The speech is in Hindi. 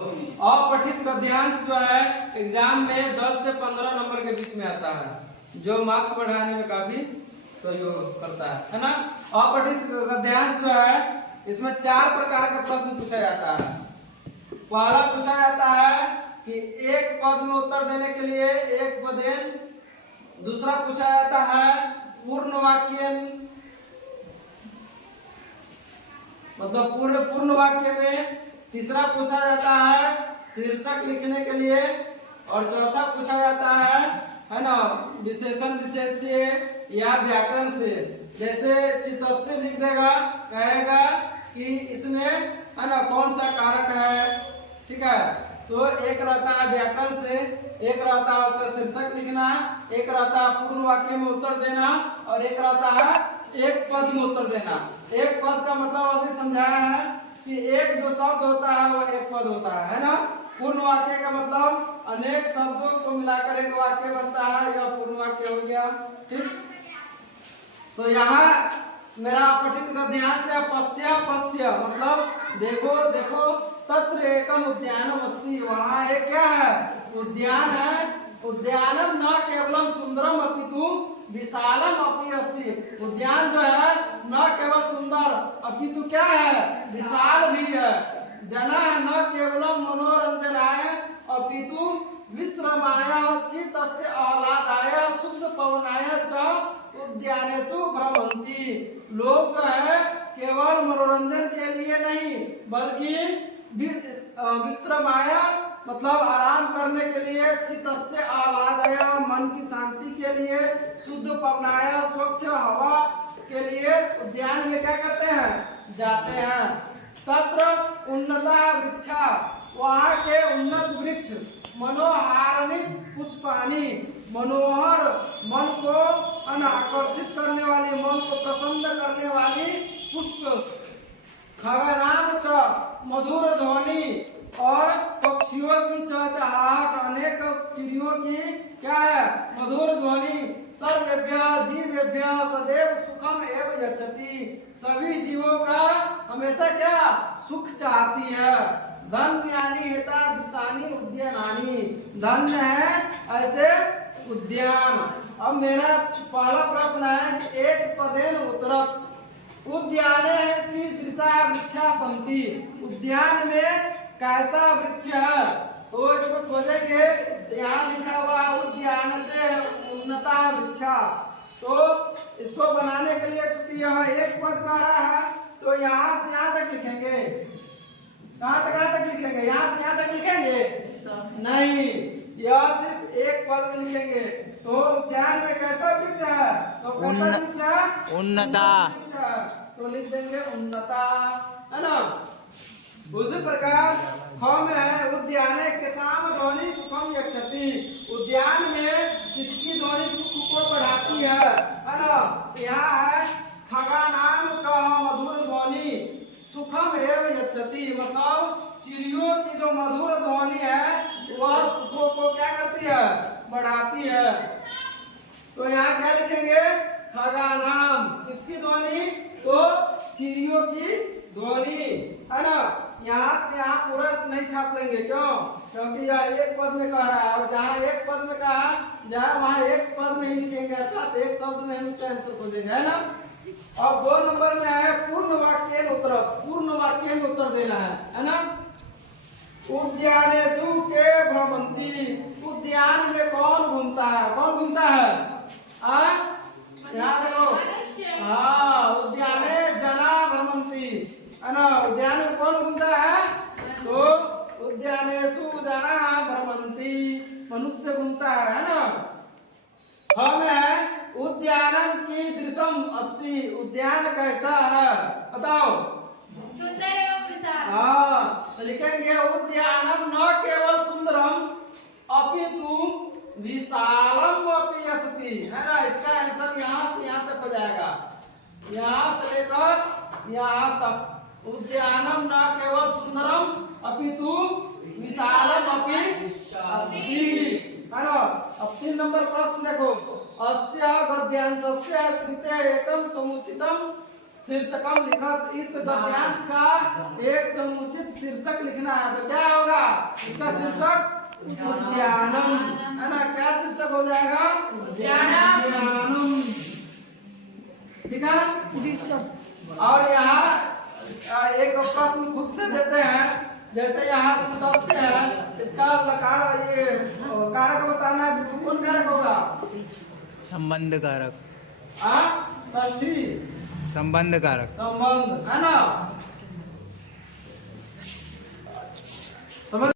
अपठित गद्यांश जो है एग्जाम में 10 से 15 नंबर के बीच में आता है, जो मार्क्स बढ़ाने में काफी सहयोग करता है ना। अपठित गद्यांश जो है इसमें 4 प्रकार का प्रश्न पूछा जाता है। पहला पूछा जाता है कि एक पद में उत्तर देने के लिए एक पदेन। दूसरा पूछा जाता है पूर्ण वाक्य, मतलब पूर्ण वाक्य में। तीसरा पूछा जाता है शीर्षक लिखने के लिए। और चौथा पूछा जाता है ना विशेषण विशेष से या व्याकरण से। जैसे चित्तस्य लिख देगा, कहेगा कि इसमें है ना कौन सा कारक है, ठीक है। तो एक रहता है व्याकरण से, एक रहता है उसका शीर्षक लिखना, एक रहता है पूर्ण वाक्य में उत्तर देना, और एक रहता है एक पद में उत्तर देना। एक पद का मतलब अभी समझाया है कि एक जो शब्द होता है वो एक पद होता है ना। पूर्ण वाक्य का मतलब अनेक शब्दों को मिलाकर एक वाक्य बनता है, यह पूर्ण वाक्य हो गया, ठीक। तो यहाँ मेरा पठित का ध्यान से पश्य पश्य मतलब देखो देखो, तत्र एकम उद्यानम अस्ति, वहाँ एक क्या है, उद्यान है। उद्यानम न केवलम सुंदरम अपितु विशालम अपि अस्ति। उद्यान जो है न केवल सुंदर अपितु क्या है, विशाल भी है। जना है न केवलम मनोरंजनाय अपितु विश्रमाय चित्तस्य आह्लादाय शुद्ध पवनाय च उद्यानेषु भ्रमन्ति। लोग जो है केवल मनोरंजन के लिए नहीं बल्कि विश्रमाय मतलब आराम करने के लिए, चित्तस्य आह्लादाय मन की शांति के लिए, शुद्ध पवनाय स्वच्छ हवा के लिए उद्यान में क्या करते हैं, जाते हैं। तत्र उन्नता वृक्षा, वहाँ के उन्नत वृक्ष, मनोहारिणी पुष्पानि, मनोहर मन को आकर्षित करने वाली, मन को प्रसन्न करने वाली पुष्प। खगनाम च मधुर ध्वनि, और पक्षियों की चहचहाहट, अनेक चिड़ियों की क्या है, मधुर ध्वनि। सर्वेभ्य जीवेभ्य सदैव सुखम एव यच्छति, सभी जीवों का हमेशा क्या सुख चाहती है। धन्यानि एतादृशानि उद्यानानि, धन्य है ऐसे उद्यान। अब मेरा पहला प्रश्न है एक पदेन उत्तरत्, उद्याने कीदृशा वृक्षा सन्ति, उद्यान में कैसा वृक्ष है। तो इसको खोजेंगे, यहाँ लिखा हुआ उद्यानते उन्नता वृक्षा। तो इसको बनाने के लिए चूंकि यह एक पद कह रहा है तो यहाँ से यहाँ तक लिखेंगे। कहाँ से कहाँ तक लिखेंगे, यहाँ से यहाँ तक लिखेंगे नहीं, यह सिर्फ एक पद में लिखेंगे। तो उद्यान में कैसा वृक्ष है, तो कैसा वृक्ष है, उन्नता। तो लिख देंगे उन्नता, है ना। उसी प्रकार हम है उद्याने के साम ध्वनि सुखम यच्छति, उद्यान में किसकी ध्वनि सुख को बढ़ाती है ना। यहाँ है खगानाम च मधुर ध्वनि सुखम एव यच्छति, मतलब चिड़ियों की जो मधुर ध्वनि है वह सुखों को क्या करती है, बढ़ाती है। तो यहाँ क्या लिखेंगे, खगानाम किसकी ध्वनि, तो चिड़ियों की ध्वनि, है ना। यहाँ से यहाँ पूरा नहीं छाप लेंगे, क्यों, क्योंकि यह एक पद में कह रहा है, और जहाँ एक पद में कहा जहाँ वहाँ एक पद में ही लिखेंगे, अर्थात एक शब्द में हम आंसर खोजेंगे, है ना। अब 2 नंबर में है पूर्ण वाक्य उत्तर, पूर्ण वाक्य में उत्तर देना है ना। उद्यानेषु के भ्रमन्ति, उद्यान में कौन घूमता है, कौन घूमता है, यहाँ देखो, हाँ उद्याने जना भ्रमन्ति, है ना। उद्यान में कौन घूमता है, तो उद्यानेषु जना भ्रमन्ति, मनुष्य घूमता है ना। हम है उद्यानम कीदृशम अस्ति, उद्यान कैसा है बताओ, सुंदर एवं विशाल। हाँ तो लिखेंगे उद्यानम न केवल सुंदरम अपितु विशालम अपि अस्ति, है ना। इसका आंसर यहाँ से यहाँ तक हो जाएगा, यहाँ से लेकर यहाँ तक। उद्यानम न केवल सुंदरम अपितु विशालम अपि अस्ति, है ना। अब 3 नंबर प्रश्न देखो, अस्य गद्यांशस्य कृते एकम समुचितम शीर्षकम लिखत, इस गद्यांश का एक समुचित शीर्षक लिखना है। तो क्या होगा, इसका शीर्षक उद्यानम है ना। क्या शीर्षक हो जाएगा? उद्यानम। ठीक है जी सर। और यहाँ एक प्रश्न खुद से देते हैं, जैसे यहाँ सदस्य है, इसका लकार ये कारक बताना है, जिसको कौन कारक होगा? संबंध कारक। षष्ठी संबंध कारक संबंध है ना।